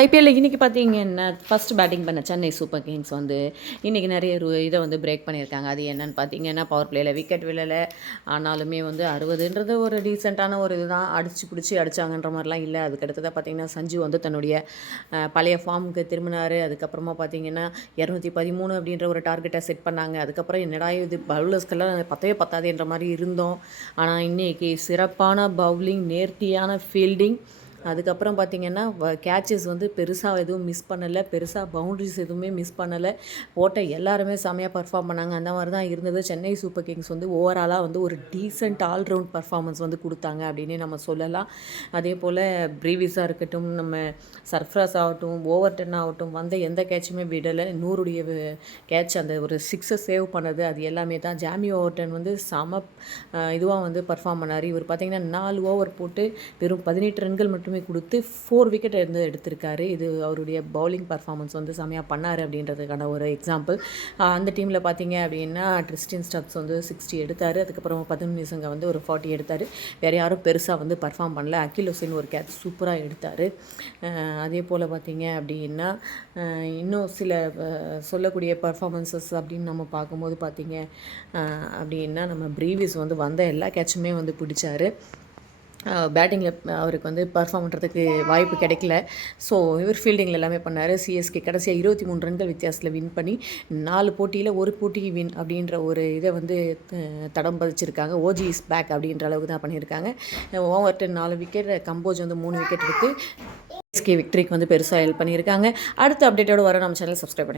ஐபிஎல்ல இன்றைக்கி பார்த்தீங்கன்னா ஃபஸ்ட் பேட்டிங் பண்ண சென்னை சூப்பர் கிங்ஸ் வந்து இன்றைக்கி நிறைய இதை வந்து பிரேக் பண்ணியிருக்காங்க. அது என்னென்னு பார்த்தீங்கன்னா, பவர் பிளேயில் விக்கெட் விழலை. ஆனாலுமே வந்து 60ன்றது ஒரு டீசெண்டான ஒரு இதுதான். அடித்து பிடிச்சி அடித்தாங்கன்ற மாதிரிலாம் இல்லை. அதுக்கடுத்ததாக பார்த்தீங்கன்னா, சஞ்சு வந்து தன்னுடைய பழைய ஃபார்முக்கு திரும்பினார். அதுக்கப்புறமா பார்த்தீங்கன்னா 213 அப்படின்ற ஒரு டார்கெட்டை செட் பண்ணாங்க. அதுக்கப்புறம் என்னடா இது பவுலர்ஸ்க்கெல்லாம் பத்தவே பத்தாதுன்ற மாதிரி இருந்தோம். ஆனால் இன்றைக்கி சிறப்பான பவுலிங், நேர்த்தியான ஃபீல்டிங், அதுக்கப்புறம் பார்த்திங்கன்னா கேட்சஸ் வந்து பெருசாக எதுவும் மிஸ் பண்ணலை, பெருசாக பவுண்ட்ரிஸ் எதுவுமே மிஸ் பண்ணலை. போட்ட எல்லாருமே செமையாக பர்ஃபார்ம் பண்ணாங்க. அந்த மாதிரி தான் இருந்தது. சென்னை சூப்பர் கிங்ஸ் வந்து ஓவராலாக வந்து ஒரு டீசென்ட் ஆல்ரவுண்ட் பர்ஃபார்மன்ஸ் வந்து கொடுத்தாங்க அப்படின்னே நம்ம சொல்லலாம். அதே போல் பிரீவிஸாக இருக்கட்டும், நம்ம சர்ஃப்ராஸ் ஆகட்டும், ஓவர்டன் ஆகட்டும், வந்த எந்த கேட்சுமே விடலை. 100 கேட்ச், அந்த ஒரு 6 சேவ் பண்ணது, அது எல்லாமே தான். ஜாமி ஓவர்டன் வந்து இதுவாக வந்து பர்ஃபார்ம் பண்ணார். இவர் பார்த்திங்கன்னா 4 ஓவர் போட்டு வெறும் 18 ரன்கள் மட்டும் கொடுத்து 4 விக்கெட் எடுத்திருக்காரு. இது அவருடைய பவுலிங் பர்ஃபார்மன்ஸ் வந்து செமையாக பண்ணார் அப்படின்றதுக்கான ஒரு எக்ஸாம்பிள். அந்த டீமில் பார்த்தீங்க அப்படின்னா ட்ரிஸ்டன் ஸ்டப்ஸ் வந்து 60 எடுத்தார். அதுக்கப்புறம் 11 நிசங்க வந்து ஒரு 40 எடுத்தார். வேறு யாரும் பெருசாக வந்து பர்ஃபார்ம் பண்ணல. அகில் ஹுசைன் ஒரு கேட்ச் சூப்பராக எடுத்தார். அதே போல் பார்த்தீங்க அப்படின்னா இன்னும் சில சொல்லக்கூடிய பர்ஃபார்மன்ஸஸ் அப்படின்னு நம்ம பார்க்கும்போது பார்த்தீங்க அப்படின்னா, நம்ம பிரீவிஸ் வந்து வந்த எல்லா கேட்சுமே வந்து பிடிச்சார். பேட்டிங்கில் அவருக்கு வந்து பர்ஃபார்ம் பண்ணுறதுக்கு வாய்ப்பு கிடைக்கல. ஸோ இவர் ஃபீல்டிங்கில் எல்லாமே பண்ணார். சிஎஸ்கே கடைசியாக 23 ரன்கள் வித்தியாசத்தில் வின் பண்ணி 4 போட்டியில் ஒரு போட்டிக்கு வின் அப்படின்ற ஒரு இதை வந்து தடம் பதிச்சிருக்காங்க. ஓஜி இஸ் பேக் அப்படின்ற அளவுக்கு தான் பண்ணியிருக்காங்க. ஓவர்டன் 4 விக்கெட், கம்போஜ் வந்து 3 விக்கெட் எடுத்து சிஎஸ்கே விக்டரிக்கு வந்து பெருசாக ஹெல்ப் பண்ணியிருக்காங்க. அடுத்த அப்டேட்டோடு வர நம்ம சேனல் சப்ஸ்கிரைப் பண்ணி